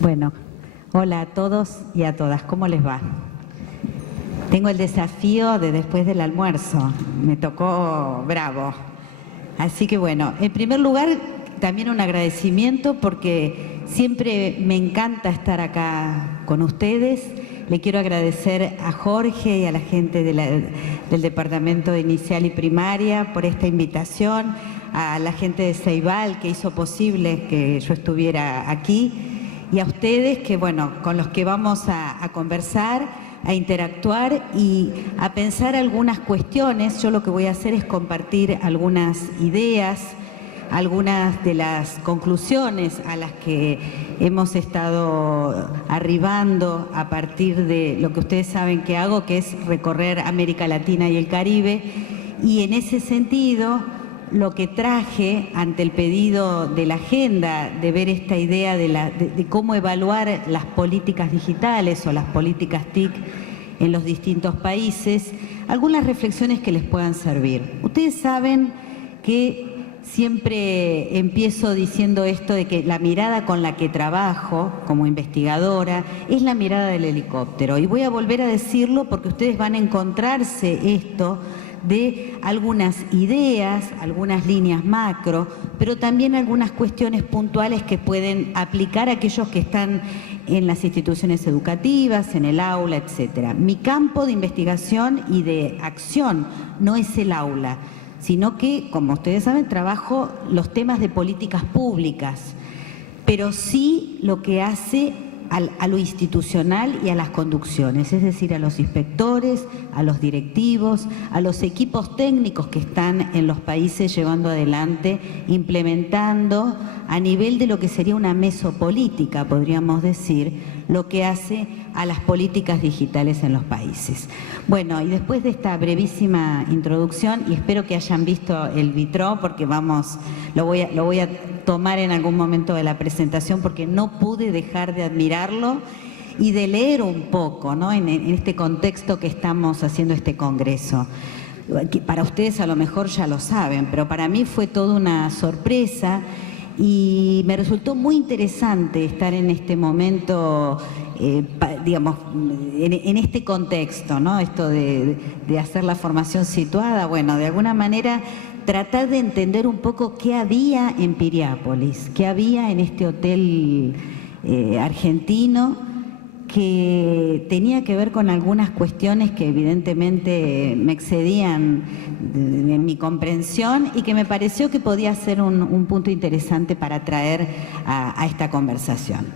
Bueno, hola a todos y a todas, ¿cómo les va? Tengo el desafío de después del almuerzo, me tocó bravo. Así que bueno, en primer lugar, también un agradecimiento porque siempre me encanta estar acá con ustedes. Le quiero agradecer a Jorge y a la gente del Departamento de Inicial y Primaria por esta invitación, a la gente de Ceibal que hizo posible que yo estuviera aquí, y a ustedes que, bueno, con los que vamos a conversar, a interactuar y a pensar algunas cuestiones. Yo lo que voy a hacer es compartir algunas ideas, algunas de las conclusiones a las que hemos estado arribando a partir de lo que ustedes saben que hago, que es recorrer América Latina y el Caribe. Y en ese sentido, lo que traje ante el pedido de la agenda de ver esta idea de cómo evaluar las políticas digitales o las políticas TIC en los distintos países, algunas reflexiones que les puedan servir. Ustedes saben que siempre empiezo diciendo esto de que la mirada con la que trabajo como investigadora es la mirada del helicóptero, y voy a volver a decirlo porque ustedes van a encontrarse esto de algunas ideas, algunas líneas macro, pero también algunas cuestiones puntuales que pueden aplicar a aquellos que están en las instituciones educativas, en el aula, etcétera. Mi campo de investigación y de acción no es el aula, sino que, como ustedes saben, trabajo los temas de políticas públicas, pero sí lo que hace a lo institucional y a las conducciones, es decir, a los inspectores, a los directivos, a los equipos técnicos que están en los países llevando adelante, implementando a nivel de lo que sería una mesopolítica, podríamos decir, lo que hace a las políticas digitales en los países. Bueno, y después de esta brevísima introducción, y espero que hayan visto el vitró, porque lo voy a tomar en algún momento de la presentación, porque no pude dejar de admirarlo y de leer un poco, ¿no?, en este contexto que estamos haciendo este congreso. Para ustedes a lo mejor ya lo saben, pero para mí fue toda una sorpresa y me resultó muy interesante estar en este momento, digamos, en este contexto, ¿no? Esto de hacer la formación situada, bueno, de alguna manera tratar de entender un poco qué había en Piriápolis, qué había en este hotel argentino, que tenía que ver con algunas cuestiones que evidentemente me excedían en mi comprensión y que me pareció que podía ser un punto interesante para traer a esta conversación.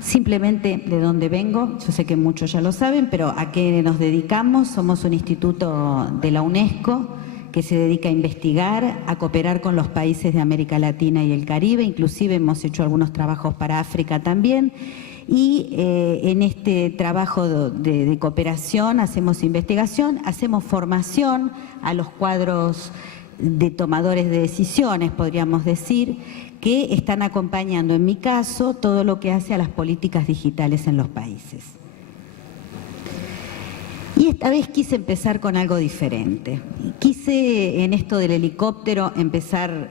Simplemente de dónde vengo, yo sé que muchos ya lo saben, pero a qué nos dedicamos. Somos un instituto de la UNESCO que se dedica a investigar, a cooperar con los países de América Latina y el Caribe, inclusive hemos hecho algunos trabajos para África también, y en este trabajo de cooperación hacemos investigación, hacemos formación a los cuadros de tomadores de decisiones, podríamos decir, que están acompañando, en mi caso, todo lo que hace a las políticas digitales en los países. Y esta vez quise empezar con algo diferente. Quise, en esto del helicóptero, empezar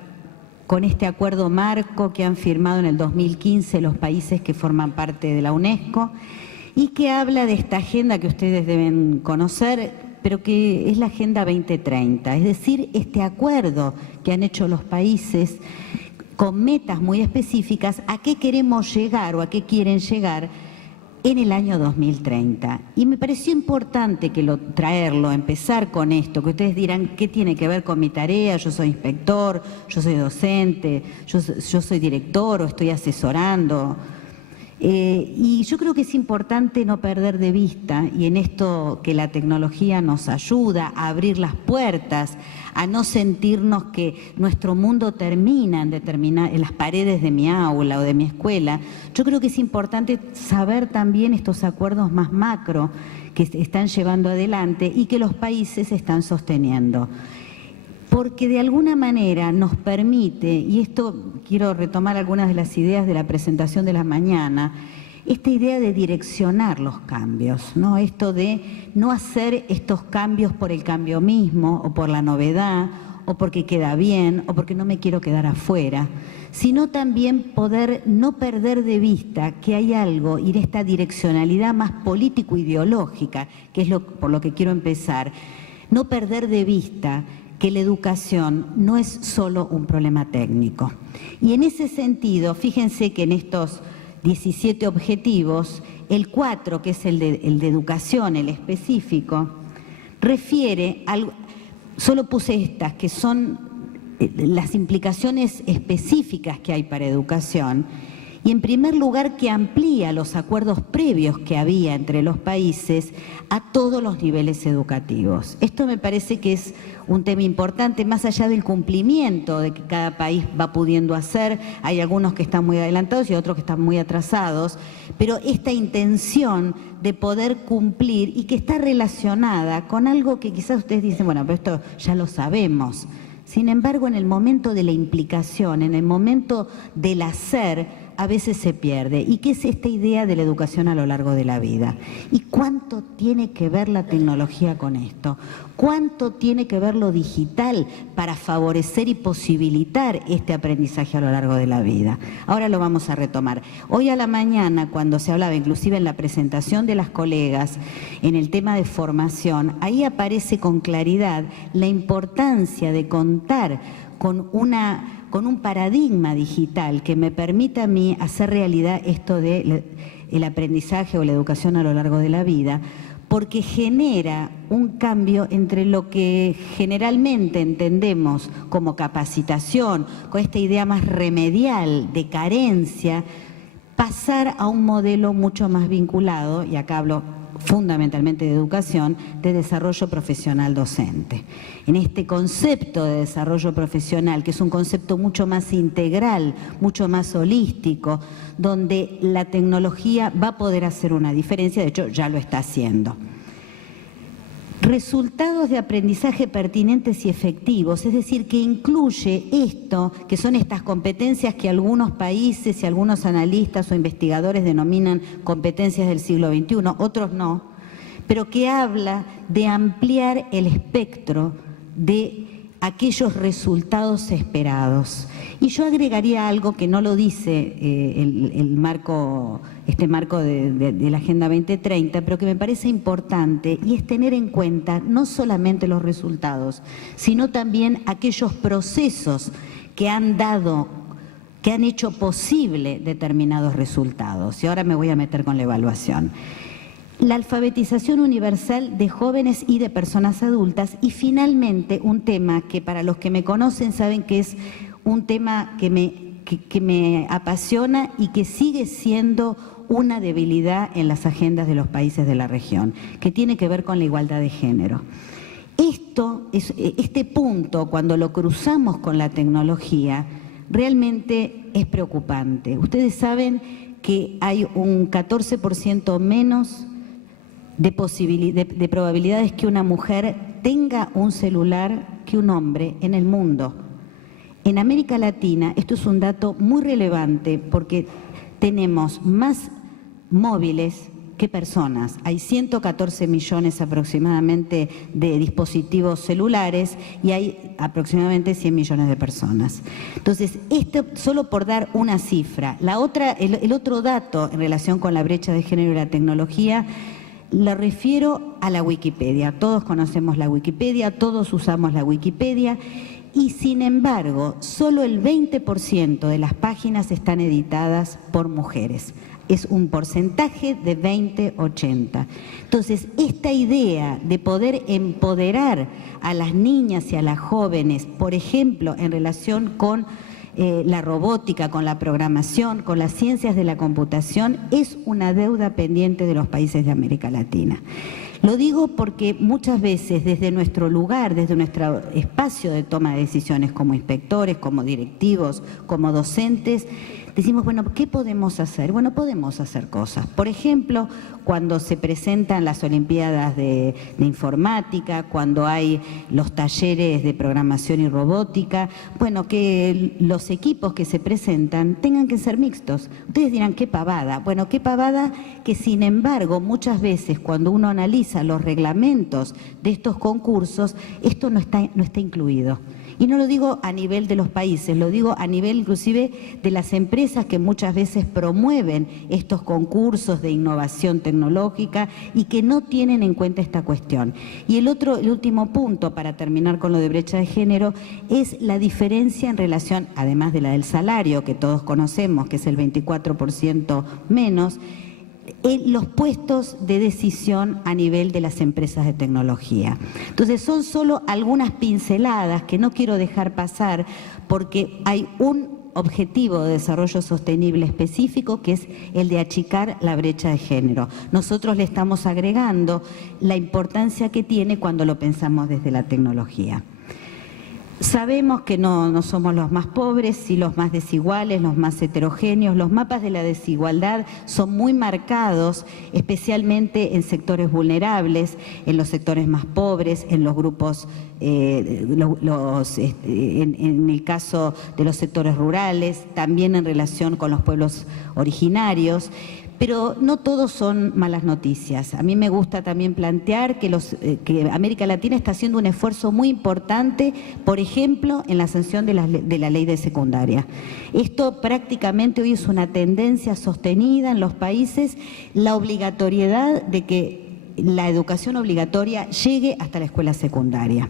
con este acuerdo marco que han firmado en el 2015 los países que forman parte de la UNESCO y que habla de esta agenda que ustedes deben conocer, pero que es la Agenda 2030, es decir, este acuerdo que han hecho los países con metas muy específicas a qué queremos llegar o a qué quieren llegar en el año 2030. Y me pareció importante traerlo, empezar con esto, que ustedes dirán, ¿qué tiene que ver con mi tarea? Yo soy inspector, yo soy docente, yo soy director o estoy asesorando. Y yo creo que es importante no perder de vista, y en esto que la tecnología nos ayuda a abrir las puertas, a no sentirnos que nuestro mundo termina en las paredes de mi aula o de mi escuela. Yo creo que es importante saber también estos acuerdos más macro que están llevando adelante y que los países están sosteniendo. Porque de alguna manera nos permite, y esto quiero retomar algunas de las ideas de la presentación de la mañana, esta idea de direccionar los cambios, ¿no? Esto de no hacer estos cambios por el cambio mismo o por la novedad o porque queda bien, o porque no me quiero quedar afuera, sino también poder no perder de vista que hay algo, y en esta direccionalidad más político-ideológica, que es por lo que quiero empezar, no perder de vista que la educación no es solo un problema técnico. Y en ese sentido, fíjense que en estos 17 objetivos, el 4, que es el de educación, el específico, refiere solo puse estas, que son las implicaciones específicas que hay para educación, y en primer lugar que amplía los acuerdos previos que había entre los países a todos los niveles educativos. Esto me parece que es un tema importante, más allá del cumplimiento de que cada país va pudiendo hacer. Hay algunos que están muy adelantados y otros que están muy atrasados, pero esta intención de poder cumplir y que está relacionada con algo que quizás ustedes dicen, bueno, pero esto ya lo sabemos. Sin embargo, en el momento de la implicación, en el momento del hacer, a veces se pierde. ¿Y qué es esta idea de la educación a lo largo de la vida? ¿Y cuánto tiene que ver la tecnología con esto? ¿Cuánto tiene que ver lo digital para favorecer y posibilitar este aprendizaje a lo largo de la vida? Ahora lo vamos a retomar. Hoy a la mañana, cuando se hablaba, inclusive en la presentación de las colegas, en el tema de formación, ahí aparece con claridad la importancia de contar con un paradigma digital que me permita a mí hacer realidad esto de el aprendizaje o la educación a lo largo de la vida, porque genera un cambio entre lo que generalmente entendemos como capacitación, con esta idea más remedial de carencia, pasar a un modelo mucho más vinculado, y acá hablo fundamentalmente de educación, de desarrollo profesional docente. En este concepto de desarrollo profesional, que es un concepto mucho más integral, mucho más holístico, donde la tecnología va a poder hacer una diferencia, de hecho ya lo está haciendo. Resultados de aprendizaje pertinentes y efectivos, es decir, que incluye esto, que son estas competencias que algunos países y algunos analistas o investigadores denominan competencias del siglo XXI, otros no, pero que habla de ampliar el espectro de aquellos resultados esperados. Y yo agregaría algo que no lo dice este marco de la Agenda 2030, pero que me parece importante, y es tener en cuenta no solamente los resultados, sino también aquellos procesos que han hecho posible determinados resultados. Y ahora me voy a meter con la evaluación. La alfabetización universal de jóvenes y de personas adultas, y finalmente un tema que para los que me conocen saben que es un tema que me apasiona y que sigue siendo una debilidad en las agendas de los países de la región, que tiene que ver con la igualdad de género. Este punto, cuando lo cruzamos con la tecnología, realmente es preocupante. Ustedes saben que hay un 14% menos de probabilidades que una mujer tenga un celular que un hombre en el mundo. En América Latina esto es un dato muy relevante porque tenemos más móviles que personas. Hay 114 millones aproximadamente de dispositivos celulares y hay aproximadamente 100 millones de personas. Entonces, esto solo por dar una cifra. El otro dato en relación con la brecha de género y la tecnología, lo refiero a la Wikipedia. Todos conocemos la Wikipedia, todos usamos la Wikipedia, y sin embargo, solo el 20% de las páginas están editadas por mujeres. Es un porcentaje de 20-80. Entonces, esta idea de poder empoderar a las niñas y a las jóvenes, por ejemplo, en relación con la robótica, con la programación, con las ciencias de la computación, es una deuda pendiente de los países de América Latina. Lo digo porque muchas veces desde nuestro lugar, desde nuestro espacio de toma de decisiones como inspectores, como directivos, como docentes, decimos, bueno, ¿qué podemos hacer? Bueno, podemos hacer cosas. Por ejemplo, cuando se presentan las Olimpiadas de informática, cuando hay los talleres de programación y robótica, bueno, que los equipos que se presentan tengan que ser mixtos. Ustedes dirán, qué pavada. Bueno, qué pavada que sin embargo muchas veces cuando uno analiza los reglamentos de estos concursos, esto no está incluido. Y no lo digo a nivel de los países, lo digo a nivel inclusive de las empresas que muchas veces promueven estos concursos de innovación tecnológica y que no tienen en cuenta esta cuestión. Y el último punto, para terminar con lo de brecha de género, es la diferencia en relación, además de la del salario, que todos conocemos, que es el 24% menos, en los puestos de decisión a nivel de las empresas de tecnología. Entonces son solo algunas pinceladas que no quiero dejar pasar porque hay un objetivo de desarrollo sostenible específico que es el de achicar la brecha de género. Nosotros le estamos agregando la importancia que tiene cuando lo pensamos desde la tecnología. Sabemos que no somos los más pobres, sí los más desiguales, los más heterogéneos. Los mapas de la desigualdad son muy marcados, especialmente en sectores vulnerables, en los sectores más pobres, en los grupos, en el caso de los sectores rurales, también en relación con los pueblos originarios. Pero no todos son malas noticias. A mí me gusta también plantear que América Latina está haciendo un esfuerzo muy importante, por ejemplo, en la sanción de la ley de secundaria. Esto prácticamente hoy es una tendencia sostenida en los países, la obligatoriedad de que la educación obligatoria llegue hasta la escuela secundaria.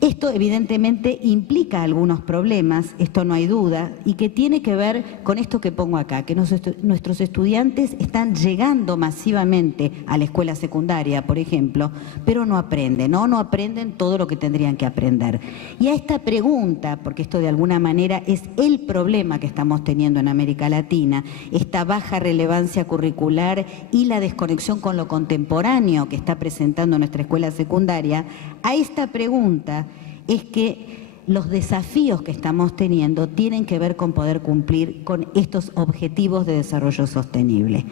Esto evidentemente implica algunos problemas, esto no hay duda, y que tiene que ver con esto que pongo acá, que nuestros estudiantes están llegando masivamente a la escuela secundaria, por ejemplo, pero no aprenden, no aprenden todo lo que tendrían que aprender. Y a esta pregunta, porque esto de alguna manera es el problema que estamos teniendo en América Latina, esta baja relevancia curricular y la desconexión con lo contemporáneo que está presentando nuestra escuela secundaria, a esta pregunta es que los desafíos que estamos teniendo tienen que ver con poder cumplir con estos objetivos de desarrollo sostenible.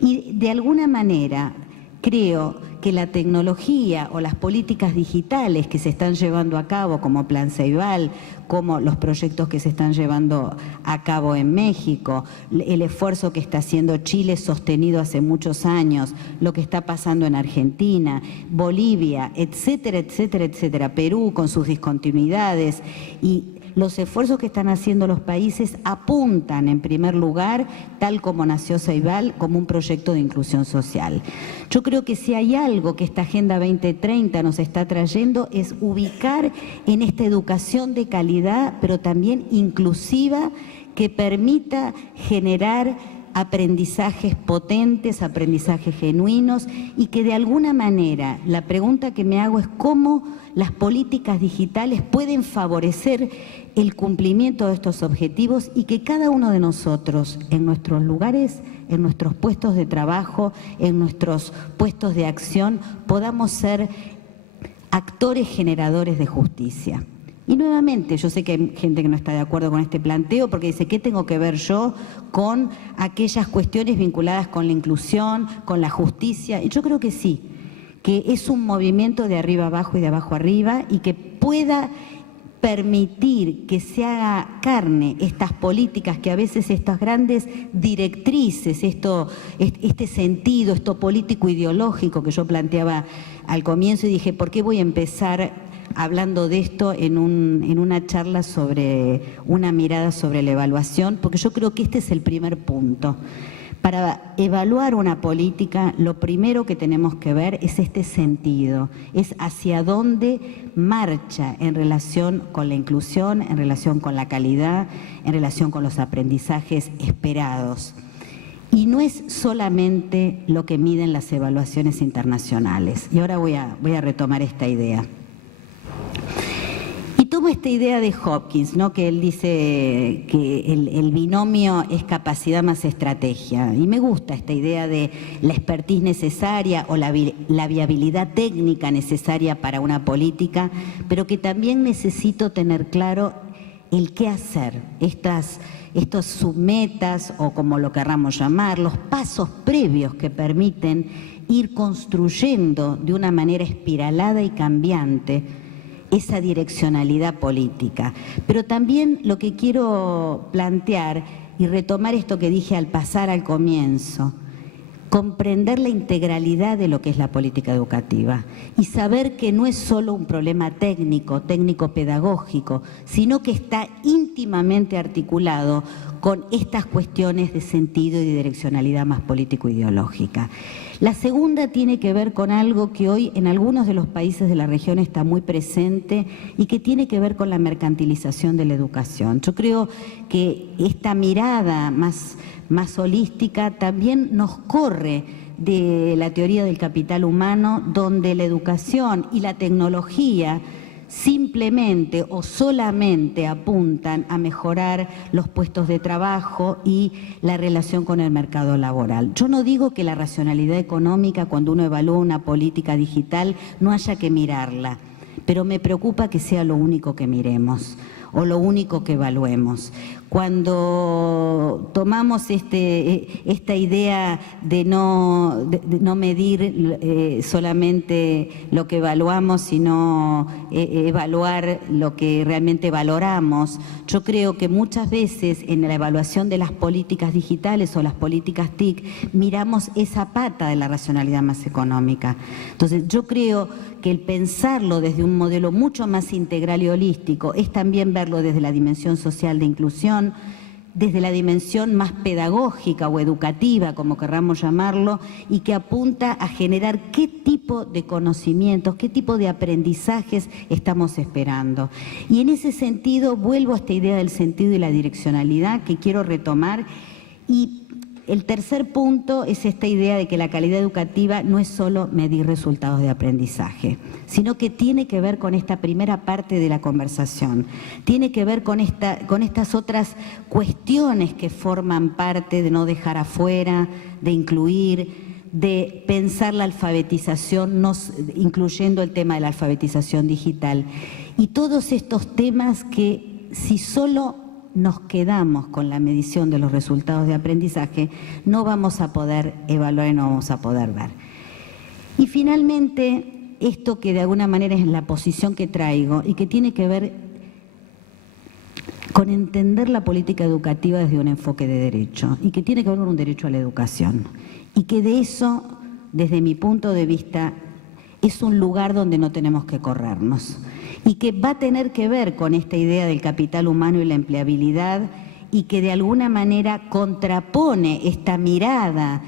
Y de alguna manera creo que la tecnología o las políticas digitales que se están llevando a cabo, como Plan Ceibal, como los proyectos que se están llevando a cabo en México, el esfuerzo que está haciendo Chile sostenido hace muchos años, lo que está pasando en Argentina, Bolivia, etcétera, etcétera, etcétera, Perú con sus discontinuidades y los esfuerzos que están haciendo los países apuntan, en primer lugar, tal como nació Ceibal, como un proyecto de inclusión social. Yo creo que si hay algo que esta Agenda 2030 nos está trayendo es ubicar en esta educación de calidad, pero también inclusiva, que permita generar aprendizajes potentes, aprendizajes genuinos y que de alguna manera, la pregunta que me hago es cómo las políticas digitales pueden favorecer el cumplimiento de estos objetivos y que cada uno de nosotros en nuestros lugares, en nuestros puestos de trabajo, en nuestros puestos de acción, podamos ser actores generadores de justicia. Y nuevamente, yo sé que hay gente que no está de acuerdo con este planteo porque dice, ¿qué tengo que ver yo con aquellas cuestiones vinculadas con la inclusión, con la justicia? Y yo creo que sí, que es un movimiento de arriba abajo y de abajo arriba y que pueda permitir que se haga carne estas políticas que a veces estas grandes directrices, este sentido, esto político ideológico que yo planteaba al comienzo y dije, ¿por qué voy a empezar hablando de esto en una charla sobre una mirada sobre la evaluación? Porque yo creo que este es el primer punto. Para evaluar una política, lo primero que tenemos que ver es este sentido, es hacia dónde marcha en relación con la inclusión, en relación con la calidad, en relación con los aprendizajes esperados. Y no es solamente lo que miden las evaluaciones internacionales. Y ahora voy a retomar esta idea. Tomo esta idea de Hopkins, ¿no? Que él dice que el binomio es capacidad más estrategia. Y me gusta esta idea de la expertise necesaria o la viabilidad técnica necesaria para una política, pero que también necesito tener claro el qué hacer, estos submetas o como lo querramos llamar, los pasos previos que permiten ir construyendo de una manera espiralada y cambiante esa direccionalidad política. Pero también lo que quiero plantear y retomar esto que dije al pasar al comienzo, comprender la integralidad de lo que es la política educativa y saber que no es solo un problema técnico-pedagógico, sino que está íntimamente articulado con estas cuestiones de sentido y de direccionalidad más político-ideológica. La segunda tiene que ver con algo que hoy en algunos de los países de la región está muy presente y que tiene que ver con la mercantilización de la educación. Yo creo que esta mirada más holística también nos corre de la teoría del capital humano, donde la educación y la tecnología simplemente o solamente apuntan a mejorar los puestos de trabajo y la relación con el mercado laboral. Yo no digo que la racionalidad económica, cuando uno evalúa una política digital, no haya que mirarla, pero me preocupa que sea lo único que miremos o lo único que evaluemos. Cuando tomamos esta idea de no medir solamente lo que evaluamos, sino evaluar lo que realmente valoramos, yo creo que muchas veces en la evaluación de las políticas digitales o las políticas TIC miramos esa pata de la racionalidad más económica. Entonces yo creo que el pensarlo desde un modelo mucho más integral y holístico es también verlo desde la dimensión social de inclusión, desde la dimensión más pedagógica o educativa, como querramos llamarlo, y que apunta a generar qué tipo de conocimientos, qué tipo de aprendizajes estamos esperando. Y en ese sentido vuelvo a esta idea del sentido y la direccionalidad que quiero retomar. Y el tercer punto es esta idea de que la calidad educativa no es solo medir resultados de aprendizaje, sino que tiene que ver con esta primera parte de la conversación, tiene que ver con estas otras cuestiones que forman parte de no dejar afuera, de incluir, de pensar la alfabetización, incluyendo el tema de la alfabetización digital. Y todos estos temas que si solo nos quedamos con la medición de los resultados de aprendizaje, no vamos a poder evaluar y no vamos a poder ver. Y finalmente, esto que de alguna manera es la posición que traigo y que tiene que ver con entender la política educativa desde un enfoque de derecho y que tiene que ver con un derecho a la educación. Y que de eso, desde mi punto de vista, es un lugar donde no tenemos que corrernos. Y que va a tener que ver con esta idea del capital humano y la empleabilidad y que de alguna manera contrapone esta mirada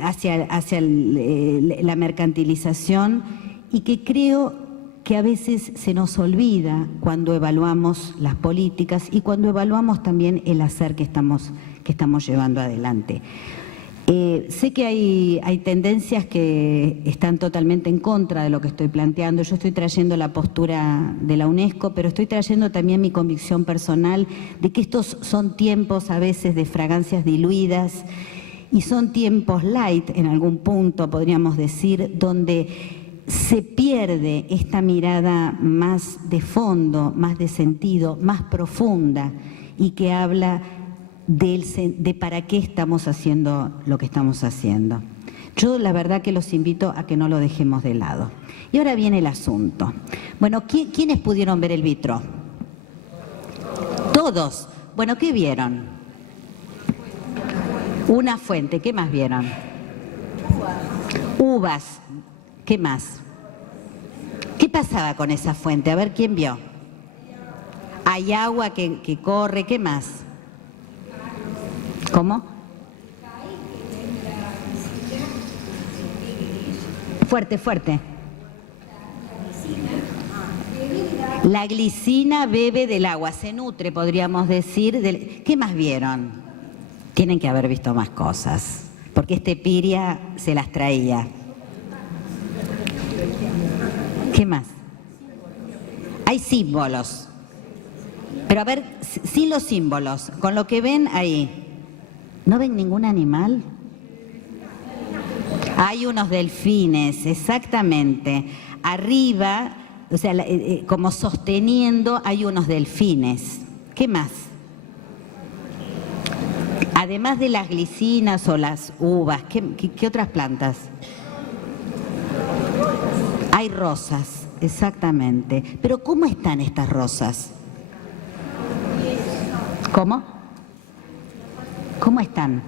hacia la mercantilización y que creo que a veces se nos olvida cuando evaluamos las políticas y cuando evaluamos también el hacer que estamos llevando adelante. Sé que hay tendencias que están totalmente en contra de lo que estoy planteando. Yo estoy trayendo la postura de la UNESCO, pero estoy trayendo también mi convicción personal de que estos son tiempos a veces de fragancias diluidas y son tiempos light en algún punto, podríamos decir, donde se pierde esta mirada más de fondo, más de sentido, más profunda y que habla de para qué estamos haciendo lo que estamos haciendo. Yo la verdad que los invito a que no lo dejemos de lado. Y ahora viene el asunto. Bueno, ¿quiénes pudieron ver el vitro? Todos. Bueno, ¿qué vieron? Una fuente. ¿Qué más vieron? Uvas. ¿Qué más? ¿Qué pasaba con esa fuente? A ver, ¿quién vio? Hay agua que corre. ¿Qué más? ¿Cómo? Fuerte, fuerte. La glicina bebe del agua, se nutre, podríamos decir. ¿Qué más vieron? Tienen que haber visto más cosas, porque este Piria se las traía. ¿Qué más? Hay símbolos. Pero a ver, sin los símbolos, con lo que ven ahí. ¿No ven ningún animal? Hay unos delfines, exactamente. Arriba, o sea, como sosteniendo, hay unos delfines. ¿Qué más? Además de las glicinas o las uvas, ¿qué otras plantas? Hay rosas, exactamente. Pero ¿cómo están estas rosas? ¿Cómo? ¿Cómo están?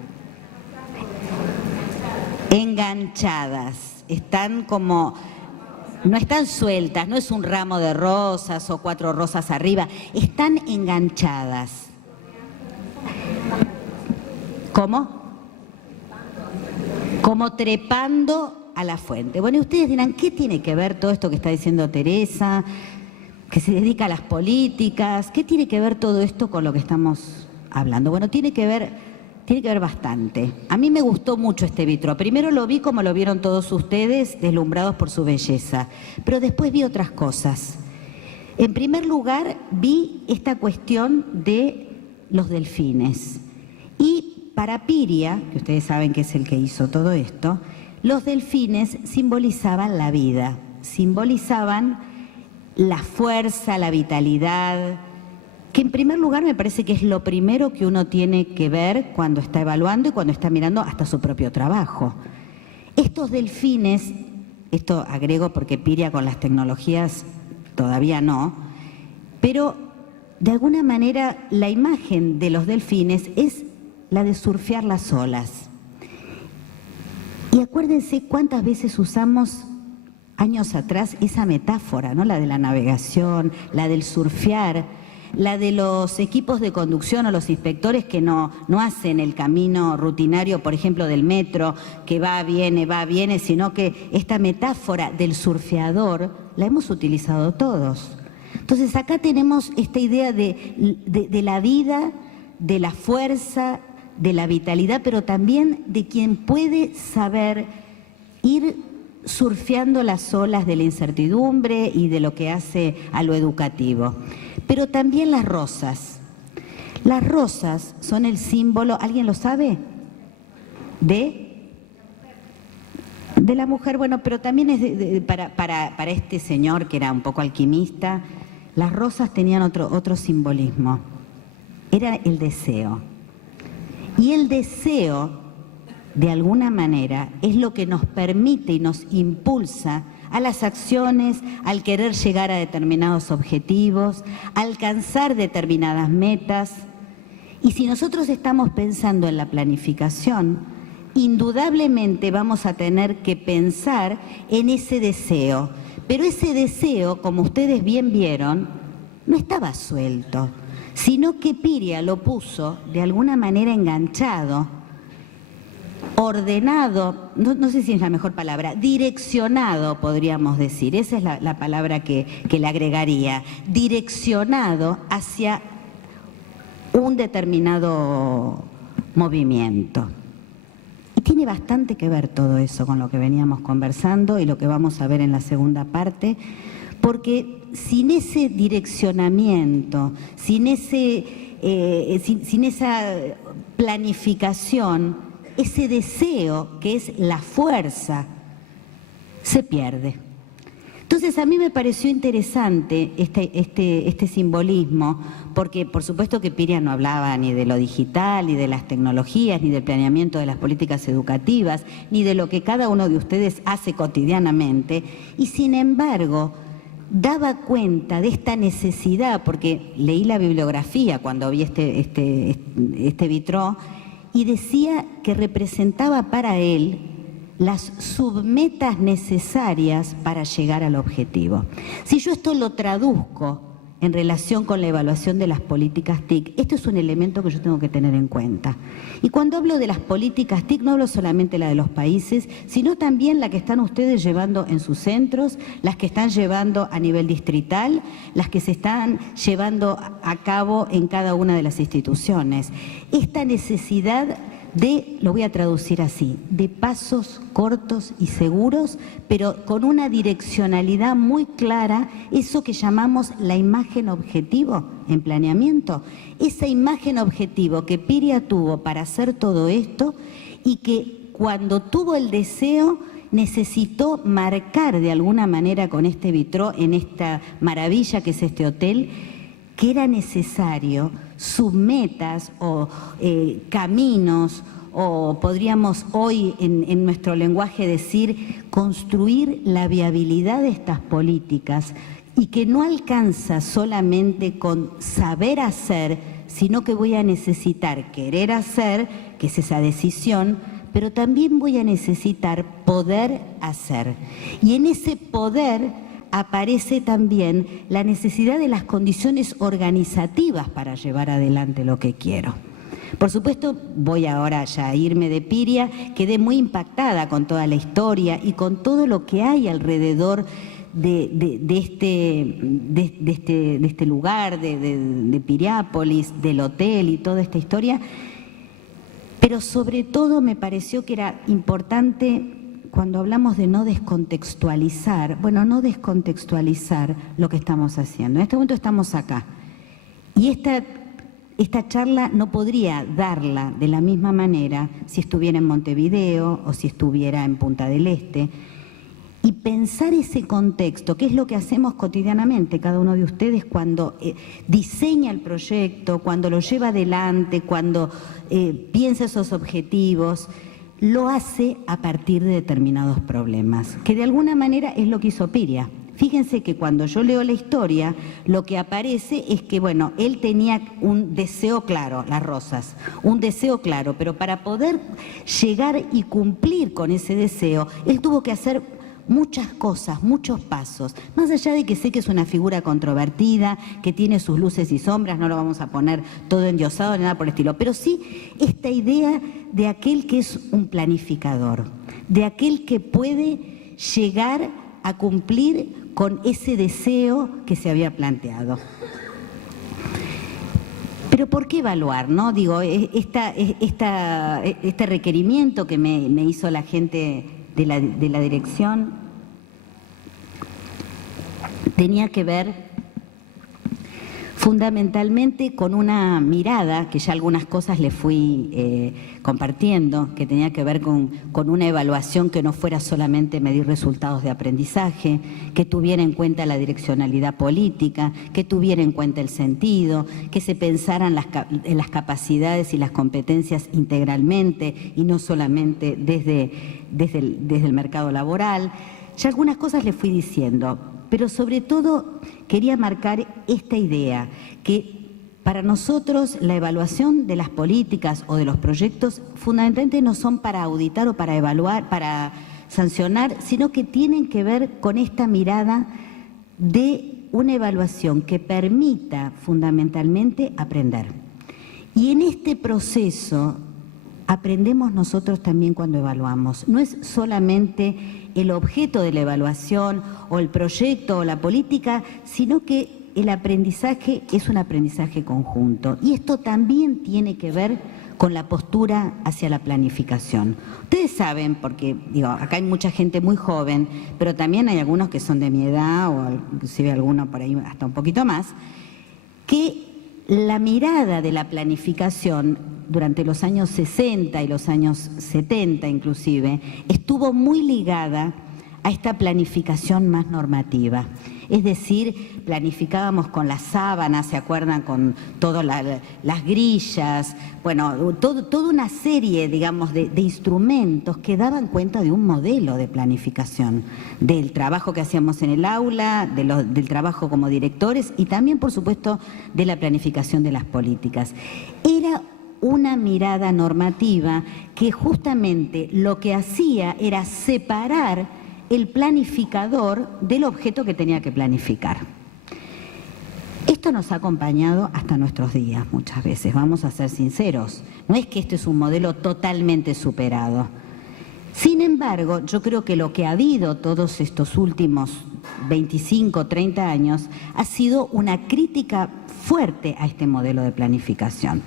enganchadas, están como, no están sueltas, no es un ramo de rosas o 4 rosas arriba, están enganchadas. ¿Cómo? Como trepando a la fuente. Bueno, y ustedes dirán, ¿qué tiene que ver todo esto que está diciendo Teresa, que se dedica a las políticas? ¿Qué tiene que ver todo esto con lo que estamos hablando? Bueno, tiene que ver bastante. A mí me gustó mucho este vitro. Primero lo vi como lo vieron todos ustedes, deslumbrados por su belleza, pero después vi otras cosas. En primer lugar, vi esta cuestión de los delfines. Y para Piria, que ustedes saben que es el que hizo todo esto, los delfines simbolizaban la vida, simbolizaban la fuerza, la vitalidad, que en primer lugar me parece que es lo primero que uno tiene que ver cuando está evaluando y cuando está mirando hasta su propio trabajo. Estos delfines, esto agrego porque Piria con las tecnologías todavía no, pero de alguna manera la imagen de los delfines es la de surfear las olas. Y acuérdense cuántas veces usamos años atrás esa metáfora, ¿no? La de la navegación, la del surfear, la de los equipos de conducción o los inspectores que no hacen el camino rutinario, por ejemplo, del metro, que va, viene, sino que esta metáfora del surfeador la hemos utilizado todos. Entonces acá tenemos esta idea de la vida, de la fuerza, de la vitalidad, pero también de quien puede saber ir surfeando las olas de la incertidumbre y de lo que hace a lo educativo. Pero también las rosas. Las rosas son el símbolo, ¿alguien lo sabe? De la mujer, bueno, pero también es para este señor que era un poco alquimista, las rosas tenían otro simbolismo. Era el deseo. Y el deseo, de alguna manera, es lo que nos permite y nos impulsa a las acciones, al querer llegar a determinados objetivos, a alcanzar determinadas metas. Y si nosotros estamos pensando en la planificación, indudablemente vamos a tener que pensar en ese deseo. Pero ese deseo, como ustedes bien vieron, no estaba suelto, sino que Piria lo puso de alguna manera enganchado, ordenado, no sé si es la mejor palabra, direccionado podríamos decir, esa es la palabra que le agregaría, direccionado hacia un determinado movimiento. Y tiene bastante que ver todo eso con lo que veníamos conversando y lo que vamos a ver en la segunda parte, porque sin ese direccionamiento, sin esa planificación, ese deseo que es la fuerza se pierde. Entonces a mí me pareció interesante este simbolismo, porque por supuesto que Piria no hablaba ni de lo digital, ni de las tecnologías, ni del planeamiento de las políticas educativas, ni de lo que cada uno de ustedes hace cotidianamente, y sin embargo daba cuenta de esta necesidad, porque leí la bibliografía cuando vi este vitró, y decía que representaba para él las submetas necesarias para llegar al objetivo. Si yo esto lo traduzco en relación con la evaluación de las políticas TIC, esto es un elemento que yo tengo que tener en cuenta. Y cuando hablo de las políticas TIC, no hablo solamente la de los países, sino también la que están ustedes llevando en sus centros, las que están llevando a nivel distrital, las que se están llevando a cabo en cada una de las instituciones. Esta necesidad de, lo voy a traducir así, de pasos cortos y seguros, pero con una direccionalidad muy clara, eso que llamamos la imagen objetivo en planeamiento. Esa imagen objetivo que Piria tuvo para hacer todo esto y que cuando tuvo el deseo necesitó marcar de alguna manera con este vitró en esta maravilla que es este hotel, que era necesario submetas o caminos, o podríamos hoy en nuestro lenguaje decir construir la viabilidad de estas políticas, y que no alcanza solamente con saber hacer, sino que voy a necesitar querer hacer, que es esa decisión, pero también voy a necesitar poder hacer. Y en ese poder aparece también la necesidad de las condiciones organizativas para llevar adelante lo que quiero. Por supuesto, voy ahora ya a irme de Piria, quedé muy impactada con toda la historia y con todo lo que hay alrededor de este lugar, de Piriápolis, del hotel y toda esta historia, pero sobre todo me pareció que era importante cuando hablamos de no descontextualizar, no descontextualizar lo que estamos haciendo. En este momento estamos acá y esta charla no podría darla de la misma manera si estuviera en Montevideo o si estuviera en Punta del Este. Y pensar ese contexto, que es lo que hacemos cotidianamente cada uno de ustedes cuando diseña el proyecto, cuando lo lleva adelante, cuando piensa esos objetivos, lo hace a partir de determinados problemas, que de alguna manera es lo que hizo Piria. Fíjense que cuando yo leo la historia, lo que aparece es que, él tenía un deseo claro, las rosas, un deseo claro, pero para poder llegar y cumplir con ese deseo, él tuvo que hacer muchas cosas, muchos pasos, más allá de que sé que es una figura controvertida, que tiene sus luces y sombras, no lo vamos a poner todo endiosado ni nada por el estilo, pero sí esta idea de aquel que es un planificador, de aquel que puede llegar a cumplir con ese deseo que se había planteado. Pero ¿por qué evaluar, no? Digo, este requerimiento que me hizo la gente de la dirección tenía que ver fundamentalmente con una mirada, que ya algunas cosas le fui compartiendo, que tenía que ver con una evaluación que no fuera solamente medir resultados de aprendizaje, que tuviera en cuenta la direccionalidad política, que tuviera en cuenta el sentido, que se pensaran en las capacidades y las competencias integralmente y no solamente desde el mercado laboral. Ya algunas cosas le fui diciendo, pero sobre todo quería marcar esta idea, que para nosotros la evaluación de las políticas o de los proyectos fundamentalmente no son para auditar o para evaluar, para sancionar, sino que tienen que ver con esta mirada de una evaluación que permita fundamentalmente aprender. Y en este proceso aprendemos nosotros también cuando evaluamos. No es solamente el objeto de la evaluación o el proyecto o la política, sino que el aprendizaje es un aprendizaje conjunto. Y esto también tiene que ver con la postura hacia la planificación. Ustedes saben, porque acá hay mucha gente muy joven, pero también hay algunos que son de mi edad, o inclusive algunos por ahí hasta un poquito más, que la mirada de la planificación durante los años 60 y los años 70 inclusive, estuvo muy ligada a esta planificación más normativa. Es decir, planificábamos con las sábanas, ¿se acuerdan? Con todas las grillas, toda una serie, digamos, de instrumentos que daban cuenta de un modelo de planificación, del trabajo que hacíamos en el aula, del trabajo como directores y también, por supuesto, de la planificación de las políticas. Era una mirada normativa que justamente lo que hacía era separar el planificador del objeto que tenía que planificar. Esto nos ha acompañado hasta nuestros días muchas veces, vamos a ser sinceros. No es que este es un modelo totalmente superado. Sin embargo, yo creo que lo que ha habido todos estos últimos 25, 30 años ha sido una crítica fuerte a este modelo de planificación.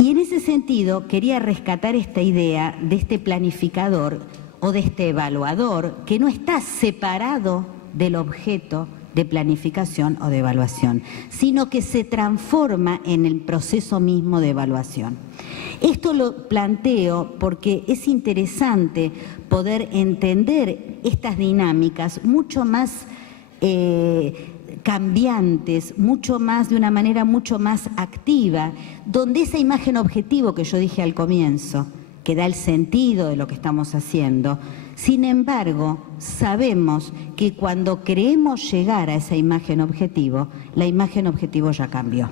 Y en ese sentido quería rescatar esta idea de este planificador o de este evaluador que no está separado del objeto de planificación o de evaluación, sino que se transforma en el proceso mismo de evaluación. Esto lo planteo porque es interesante poder entender estas dinámicas mucho más cambiantes, mucho más, de una manera mucho más activa, donde esa imagen objetivo que yo dije al comienzo, que da el sentido de lo que estamos haciendo, sin embargo, sabemos que cuando creemos llegar a esa imagen objetivo, la imagen objetivo ya cambió.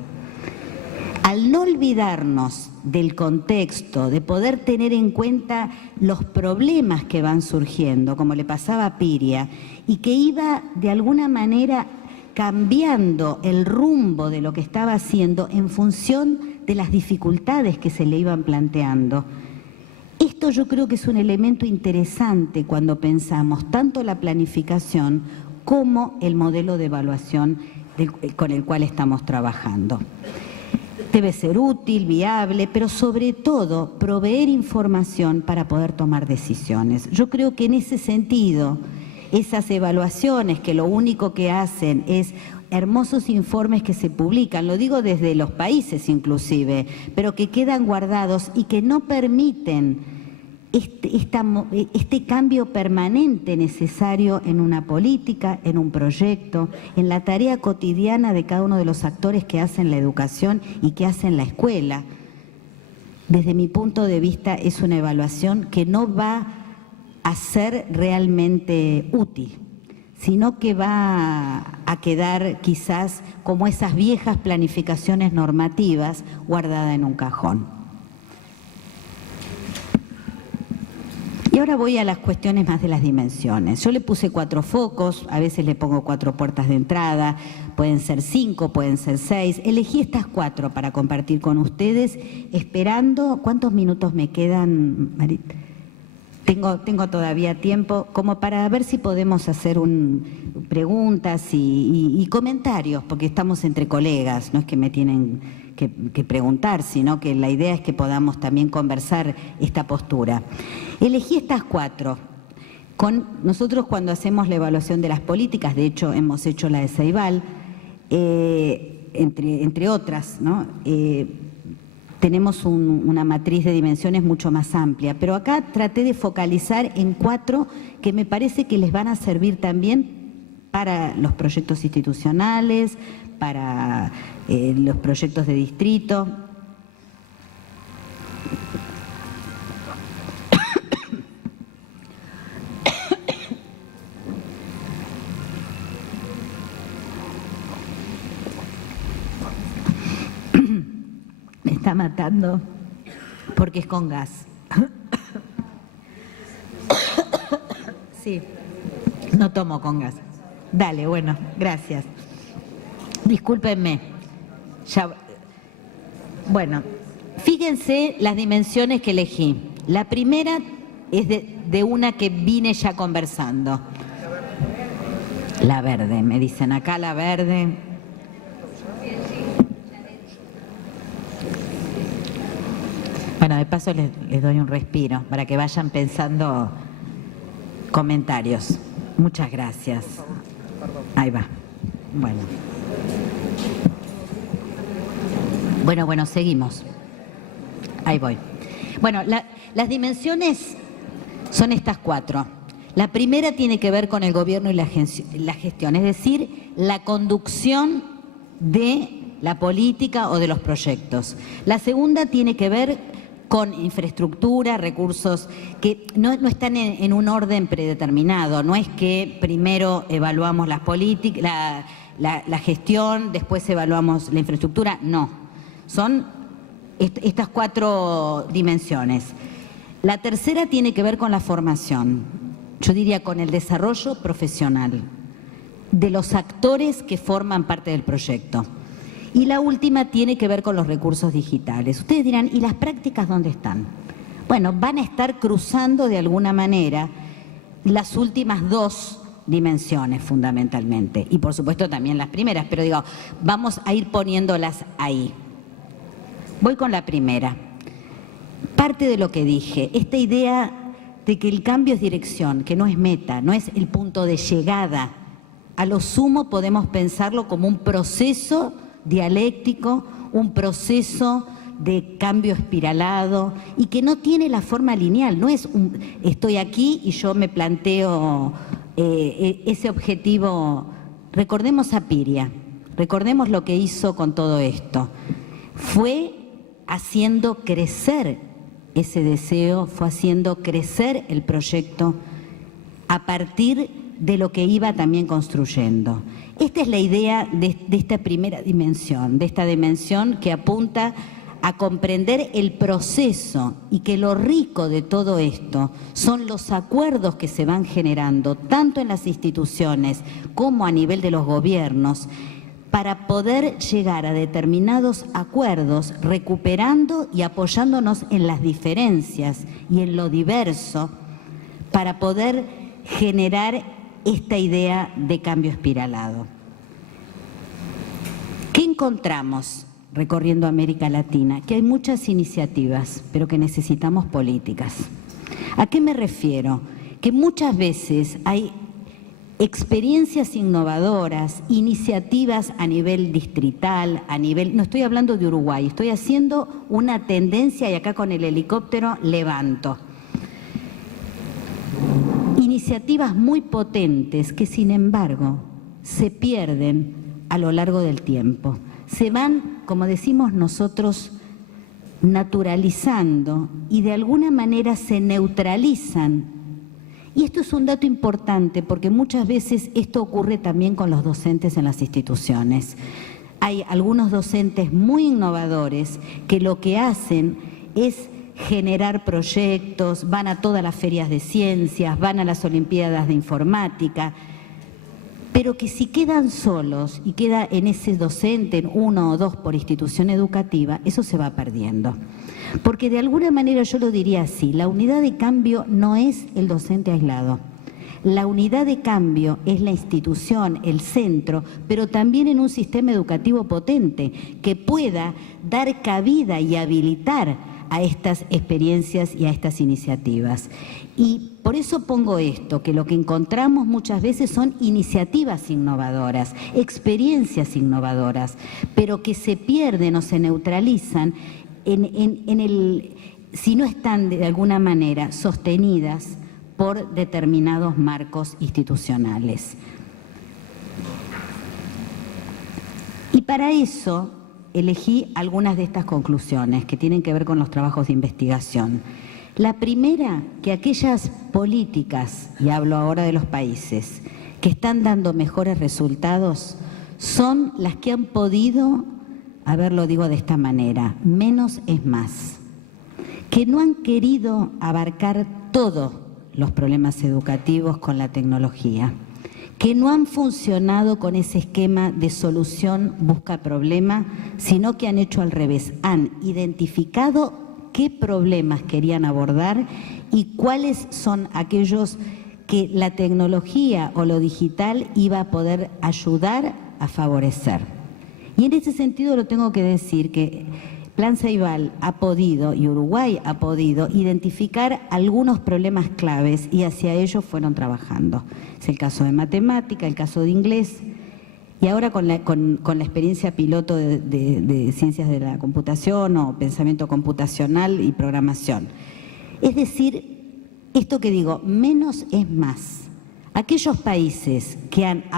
Al no olvidarnos del contexto, de poder tener en cuenta los problemas que van surgiendo, como le pasaba a Piria, y que iba de alguna manera cambiando el rumbo de lo que estaba haciendo en función de las dificultades que se le iban planteando. Esto yo creo que es un elemento interesante cuando pensamos tanto la planificación como el modelo de evaluación con el cual estamos trabajando. Debe ser útil, viable, pero sobre todo proveer información para poder tomar decisiones. Yo creo que en ese sentido, esas evaluaciones que lo único que hacen es hermosos informes que se publican, lo digo desde los países inclusive, pero que quedan guardados y que no permiten este cambio permanente necesario en una política, en un proyecto, en la tarea cotidiana de cada uno de los actores que hacen la educación y que hacen la escuela. Desde mi punto de vista es una evaluación que no va a ser realmente útil, sino que va a quedar quizás como esas viejas planificaciones normativas guardadas en un cajón. Y ahora voy a las cuestiones más de las dimensiones. Yo le puse 4 focos, a veces le pongo 4 puertas de entrada, pueden ser 5, pueden ser 6. Elegí estas 4 para compartir con ustedes, esperando. ¿Cuántos minutos me quedan, Marita? Tengo todavía tiempo como para ver si podemos hacer preguntas y comentarios, porque estamos entre colegas, no es que me tienen que preguntar, sino que la idea es que podamos también conversar esta postura. Elegí estas 4. Nosotros cuando hacemos la evaluación de las políticas, de hecho hemos hecho la de Ceibal, entre otras, ¿no? Tenemos una matriz de dimensiones mucho más amplia, pero acá traté de focalizar en 4 que me parece que les van a servir también para los proyectos institucionales, para los proyectos de distrito. Me está matando porque es con gas. Sí, no tomo con gas. Dale, bueno, gracias. Discúlpenme. Bueno, fíjense las dimensiones que elegí. La primera es de una que vine ya conversando. La verde, me dicen acá la verde. Bueno, de paso les doy un respiro para que vayan pensando comentarios. Muchas gracias. Ahí va. Bueno, seguimos. Ahí voy. Bueno, las dimensiones son estas 4. La primera tiene que ver con el gobierno y la gestión, es decir, la conducción de la política o de los proyectos. La segunda tiene que ver con infraestructura, recursos que no están en un orden predeterminado. No es que primero evaluamos las políticas, la gestión, después evaluamos la infraestructura. No, son estas 4 dimensiones. La tercera tiene que ver con la formación, yo diría con el desarrollo profesional de los actores que forman parte del proyecto. Y la última tiene que ver con los recursos digitales. Ustedes dirán, ¿y las prácticas dónde están? Bueno, van a estar cruzando de alguna manera las últimas 2 dimensiones fundamentalmente. Y por supuesto también las primeras, pero digo, vamos a ir poniéndolas ahí. Voy con la primera. Parte de lo que dije, esta idea de que el cambio es dirección, que no es meta, no es el punto de llegada. A lo sumo podemos pensarlo como un proceso dialéctico, un proceso de cambio espiralado y que no tiene la forma lineal, no es estoy aquí y yo me planteo ese objetivo. Recordemos a Piria, recordemos lo que hizo con todo esto. Fue haciendo crecer ese deseo, fue haciendo crecer el proyecto a partir de lo que iba también construyendo. esta es la idea de esta primera dimensión, de esta dimensión que apunta a comprender el proceso y que lo rico de todo esto son los acuerdos que se van generando, tanto en las instituciones como a nivel de los gobiernos, para poder llegar a determinados acuerdos, recuperando y apoyándonos en las diferencias y en lo diverso, para poder generar esta idea de cambio espiralado. ¿Qué encontramos recorriendo América Latina? Que hay muchas iniciativas, pero que necesitamos políticas. ¿A qué me refiero? Que muchas veces hay experiencias innovadoras, iniciativas a nivel distrital, no estoy hablando de Uruguay, estoy haciendo una tendencia y acá con el helicóptero levanto. Iniciativas muy potentes que sin embargo se pierden a lo largo del tiempo. Se van, como decimos nosotros, naturalizando y de alguna manera se neutralizan. Y esto es un dato importante porque muchas veces esto ocurre también con los docentes en las instituciones. Hay algunos docentes muy innovadores que lo que hacen es generar proyectos, van a todas las ferias de ciencias, van a las olimpiadas de informática, pero que si quedan solos y queda en ese docente, en 1 o 2 por institución educativa, eso se va perdiendo. Porque de alguna manera yo lo diría así, la unidad de cambio no es el docente aislado. La unidad de cambio es la institución, el centro, pero también en un sistema educativo potente que pueda dar cabida y habilitar a estas experiencias y a estas iniciativas. Y por eso pongo esto, que lo que encontramos muchas veces son iniciativas innovadoras, experiencias innovadoras, pero que se pierden o se neutralizan si no están de alguna manera sostenidas por determinados marcos institucionales. Y para eso elegí algunas de estas conclusiones que tienen que ver con los trabajos de investigación. La primera, que aquellas políticas, y hablo ahora de los países, que están dando mejores resultados, son las que han podido, a ver, lo digo de esta manera, menos es más, que no han querido abarcar todos los problemas educativos con la tecnología, que no han funcionado con ese esquema de solución busca problema, sino que han hecho al revés, han identificado qué problemas querían abordar y cuáles son aquellos que la tecnología o lo digital iba a poder ayudar a favorecer. Y en ese sentido lo tengo que decir que Plan Ceibal ha podido, y Uruguay ha podido, identificar algunos problemas claves y hacia ellos fueron trabajando. Es el caso de matemática, el caso de inglés, y ahora con la experiencia piloto de ciencias de la computación o pensamiento computacional y programación. Es decir, esto que digo, menos es más. Aquellos países que han